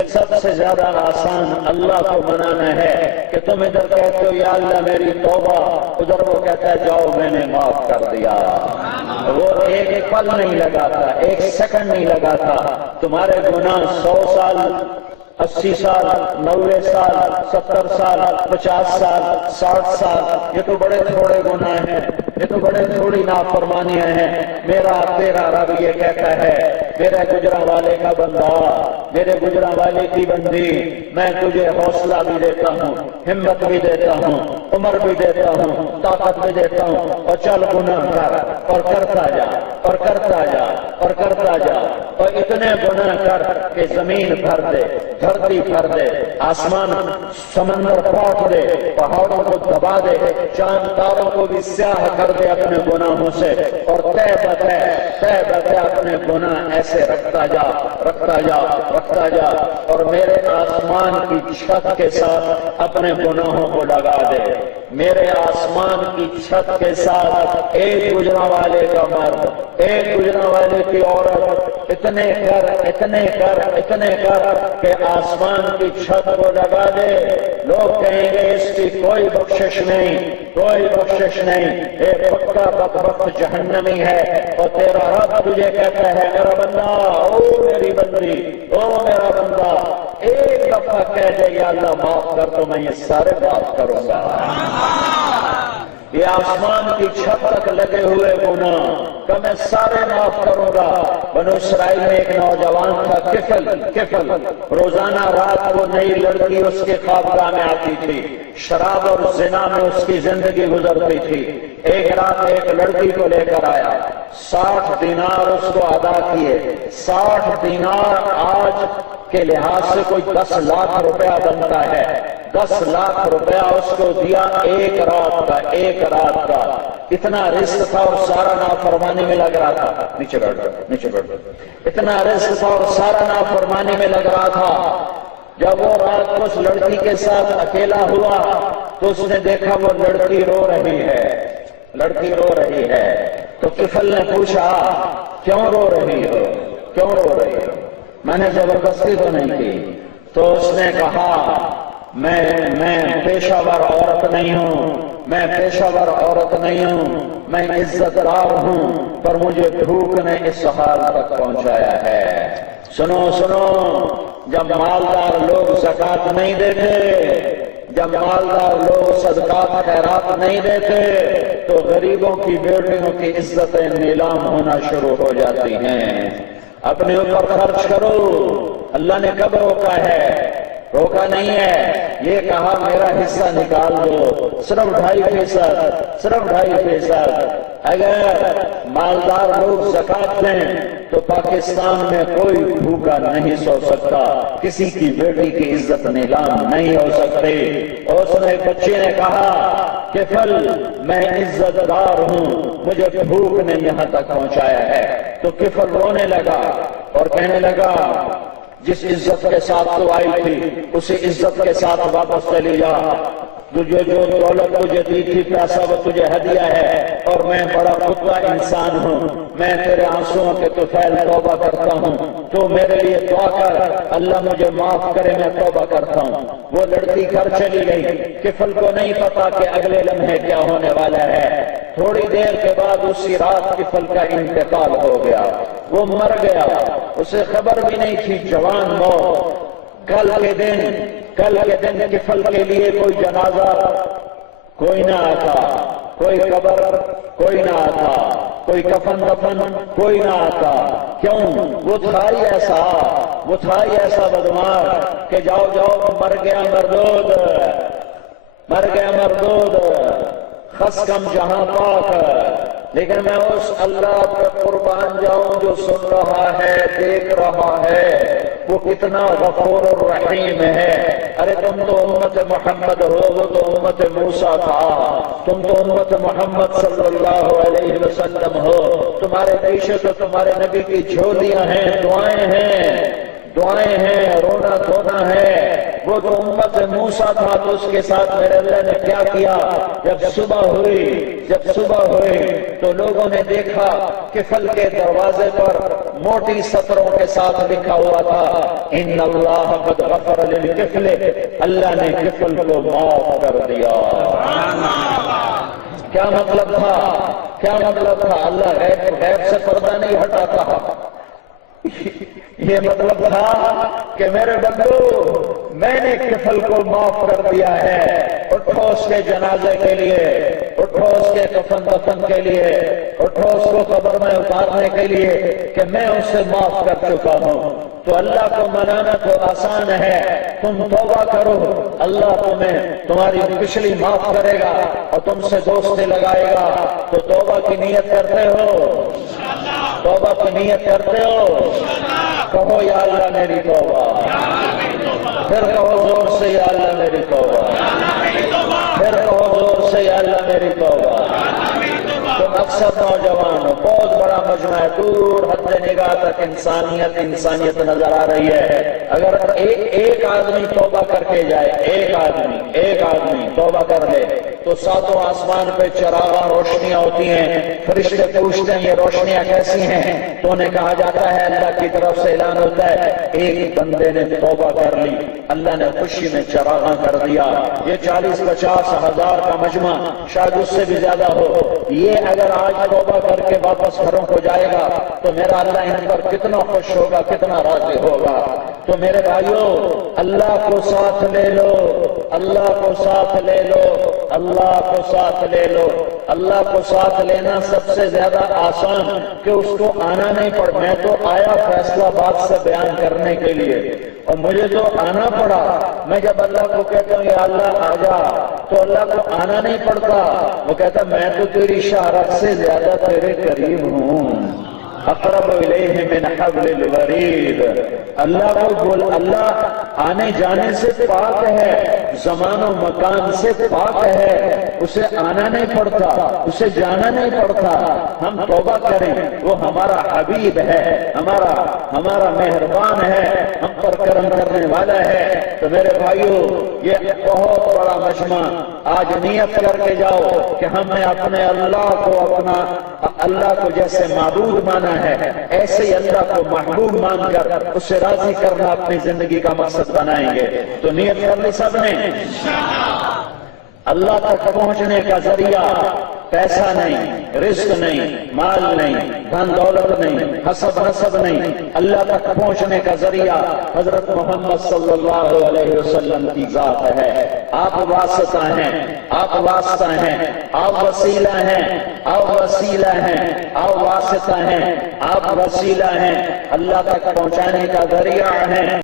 سب سے زیادہ آسان اللہ کو منانا ہے کہ تم ادھر کہتے ہو یا اللہ میری توبہ، ادھر وہ کہتا ہے جاؤ میں نے معاف کر دیا۔ وہ ایک پل نہیں لگا تھا، ایک سیکنڈ نہیں لگا تھا۔ تمہارے گناہ 100 سال، 80 سال، 90 سال، 70 سال، 50 سال، 60 سال، یہ تو بڑے تھوڑے گناہ ہیں، یہ تو بڑے تھوڑی نافرمانیاں ہیں۔ میرا تیرا رب یہ کہتا ہے میرے گجرا والے کا بندہ، میرے گجرا والے کی بندی، میں تجھے حوصلہ بھی دیتا ہوں، ہمت بھی دیتا ہوں، عمر بھی دیتا ہوں، طاقت بھی دیتا ہوں، اور چل گناہ کر اور کرتا جا اور کرتا جا اور کرتا جا، اور اتنے گناہ کر کہ زمین بھر دے، دھرتی بھر دے، آسمان سمندر پاٹ دے، پہاڑوں کو دبا دے، چاند تاروں کو بھی سیاہ کر دے اپنے گناہوں سے، اور طے بتے اپنے گناہ ایسے رکھتا جا رکھتا جا رکھتا جا، اور میرے آسمان کی چھت کے ساتھ اپنے گناہوں کو لگا دے۔ میرے آسمان کی چھت کے ساتھ ایک گجرا والے کا مرد، ایک گجرا والے کی عورت، اتنے کر کہ آسمان کی چھت کو لگا دے۔ لوگ کہیں گے اس کی کوئی بخشش نہیں، کوئی بخشش نہیں، ایک پکا بدبخت جہنمی ہے، اور تیرا رب تجھے کہتا ہے میرا بندہ، او میری بندی، او میرا بندہ، ایک دفعہ کہہ دے یا اللہ معاف کر تو میں یہ سارے معاف کروں گا۔ یہ آسمان کی چھت تک لگے ہوئے گناہ کہ میں سارے معاف کروں گا۔ بنو اسرائیل میں ایک نوجوان تھا کفل، روزانہ رات کو نئی لڑکی اس کے خوابگاہ میں آتی تھی، شراب اور زنا میں اس کی زندگی گزرتی تھی۔ ایک رات ایک لڑکی کو لے کر آیا، 60 دینار اس کو ادا کیے۔ 60 دینار آج کے لحاظ سے کوئی 10 لاکھ روپیہ بنتا ہے۔ 10 لاکھ روپیہ اس کو دیا ایک رات کا۔ اتنا رزق تھا اور سارا نافرمانی میں لگ رہا تھا۔ نیچے بیٹھ۔ اتنا رزق تھا اور سارا نافرمانی میں لگ رہا تھا۔ جب وہ رات کو اس لڑکی کے ساتھ اکیلا ہوا تو اس نے دیکھا وہ لڑکی رو رہی ہے، تو کفل نے پوچھا کیوں رو رہی ہو؟ میں نے زبردستی تو نہیں کی۔ تو اس نے کہا میں پیشہ ور عورت نہیں ہوں، میں عزت دار ہوں، پر مجھے بھوک نے اس حال تک پہنچایا ہے۔ سنو، جب مالدار لوگ زکوٰۃ نہیں دیتے، جب مالدار لوگ صدقات خیرات نہیں دیتے، تو غریبوں کی بیٹیوں کی عزتیں نیلام ہونا شروع ہو جاتی ہیں۔ اپنے اوپر خرچ کرو۔ اللہ نے کب روکا ہے؟ روکا نہیں ہے، یہ کہا میرا حصہ نکال دو، صرف 2.5%۔ اگر مالدار لوگ زکوٰۃ دیں تو پاکستان میں کوئی بھوکا نہیں سو سکتا، کسی کی بیٹی کی عزت نیلام نہیں ہو سکتی۔ اس نے بچے نے کہا کہ فل میں عزت دار ہوں، مجھے بھوک نے یہاں تک پہنچایا ہے۔ تو کفل رونے لگا اور کہنے لگا جس عزت کے ساتھ تو آئی تھی اسی عزت کے ساتھ واپس چلی جا۔ تجھے جو دولت تجھے دی تھی، پیسہ وہ تجھے ہدیہ ہے، اور میں بڑا خطبہ انسان ہوں، میں تیرے آنسوؤں کے طفیل توبہ کرتا ہوں، تو میرے لیے دعا کر اللہ مجھے معاف کرے، میں توبہ کرتا ہوں۔ وہ لڑکی گھر چلی گئی۔ کفل کو نہیں پتا کہ اگلے لمحے کیا ہونے والا ہے۔ تھوڑی دیر کے بعد اسی رات کفل کا انتقال ہو گیا، وہ مر گیا، اسے خبر بھی نہیں تھی، جوان موت۔ کل کے دن کفل کے لیے کوئی جنازہ کوئی نہ آتا، کوئی قبر کوئی نہ آتا، کوئی کفن کوئی نہ آتا۔ کیوں؟ وہ تھا ہی ایسا بدمار کہ جاؤ مر گیا مردود، خس کم جہاں پاک۔ لیکن میں اس اللہ پہ قربان جاؤں جو سن رہا ہے، دیکھ رہا ہے، وہ کتنا غفور الرحیم ہے۔ ارے تم تو امت محمد ہو، وہ تو امت موسیٰ تھا۔ تم تو امت محمد صلی اللہ علیہ وسلم ہو، تمہارے پیچھے تو تمہارے نبی کی جھولیاں ہیں، دعائیں ہیں، رونا دھونا ہے۔ وہ تو امت موسیٰ تھا، تو اس کے ساتھ میرے اللہ نے کیا کیا؟ جب صبح ہوئی تو لوگوں نے دیکھا کفل کے دروازے پر موٹی سطروں کے ساتھ لکھا ہوا تھا ان اللہ قد غفر للکفل، اللہ نے کفل کو معاف کر دیا۔ کیا مطلب تھا؟ کیا مطلب تھا؟ اللہ غیب سے پردہ نہیں ہٹاتا۔ یہ مطلب تھا کہ میرے بندو میں نے کفل کو معاف کر دیا ہے، اٹھو اس کے جنازے کے لیے، اٹھو اس کے کفن دفن کے لیے، اٹھو اس کو قبر میں اتارنے کے لیے کہ میں اسے معاف کر چکا ہوں۔ تو اللہ کو منانا تو آسان ہے، تم توبہ کرو، اللہ تمہیں تمہاری پچھلی معاف کرے گا اور تم سے دوستی لگائے گا۔ تو توبہ کی نیت کرتے ہو؟ توبہ کی نیت کرتے ہو؟ کہو یا اللہ میری توبہ، پھر کہو زور سے یا اللہ میری توبہ، پھر کہو زور سے یا اللہ میری توبہ۔ تم اکثر نوجوان ہو، بہت بڑا مجمع ہے، دور حد نگاہ تک انسانیت نظر آ رہی ہے۔ اگر ایک آدمی توبہ کر کے جائے، ایک آدمی توبہ کر لے تو ساتوں آسمان پہ چراغاں روشنیاں ہوتی ہیں، فرشتے پوچھتے ہیں یہ روشنیاں کیسی ہیں؟ تو انہیں کہا جاتا ہے اللہ کی طرف سے اعلان ہوتا ہے ایک بندے نے توبہ کر لی، اللہ نے خوشی میں چراغاں کر دیا۔ یہ 40-50 ہزار کا مجمع، شاید اس سے بھی زیادہ ہو، یہ اگر آج توبہ کر کے واپس گھروں کو جائے گا تو میرا اللہ ان پر کتنا خوش ہوگا، کتنا راضی ہوگا۔ تو میرے بھائیو، اللہ کو ساتھ لے لو، اللہ کو ساتھ لے لو، اللہ کو ساتھ لے لو۔ اللہ کو ساتھ لینا سب سے زیادہ آسان کہ اس کو آنا نہیں پڑ۔ میں تو آیا فیصلہ آباد سے بیان کرنے کے لیے اور مجھے تو آنا پڑا۔ میں جب اللہ کو کہتا ہوں یا اللہ آ جا تو اللہ کو آنا نہیں پڑتا، وہ کہتا میں تو تیری شہرت سے زیادہ تیرے قریب ہوں، اقرب الیہ من حبل الورید۔ اللہ کو بول، اللہ آنے جانے سے پاک ہے، زمان و مکان سے پاک ہے، اسے آنا نہیں پڑتا، اسے جانا نہیں پڑتا۔ ہم توبہ کریں، وہ ہمارا حبیب ہے، ہمارا مہربان ہے، ہم پر کرم کرنے والا ہے۔ تو میرے بھائیو، یہ بہت بڑا مجمع، آج نیت کر کے جاؤ کہ ہم نے اپنے اللہ کو جیسے معبود مانا ہے، ایسے ہی اللہ کو محبوب مان کر اسے راضی کرنا اپنی زندگی کا مقصد بنائیں گے۔ تو نیت کر لی سب نے؟ اللہ تک پہنچنے کا ذریعہ پیسہ نہیں، رزق نہیں، مال نہیں، دھن دولت نہیں، حسب نسب نہیں، اللہ تک پہنچنے کا ذریعہ حضرت محمد صلی اللہ علیہ وسلم کی ذات ہے۔ آپ واسطہ ہیں، آپ واسطہ ہیں، آپ وسیلہ ہیں، آپ وسیلہ ہیں، آپ واسطہ ہیں، آپ وسیلہ ہیں، اللہ تک پہنچانے کا ذریعہ ہیں۔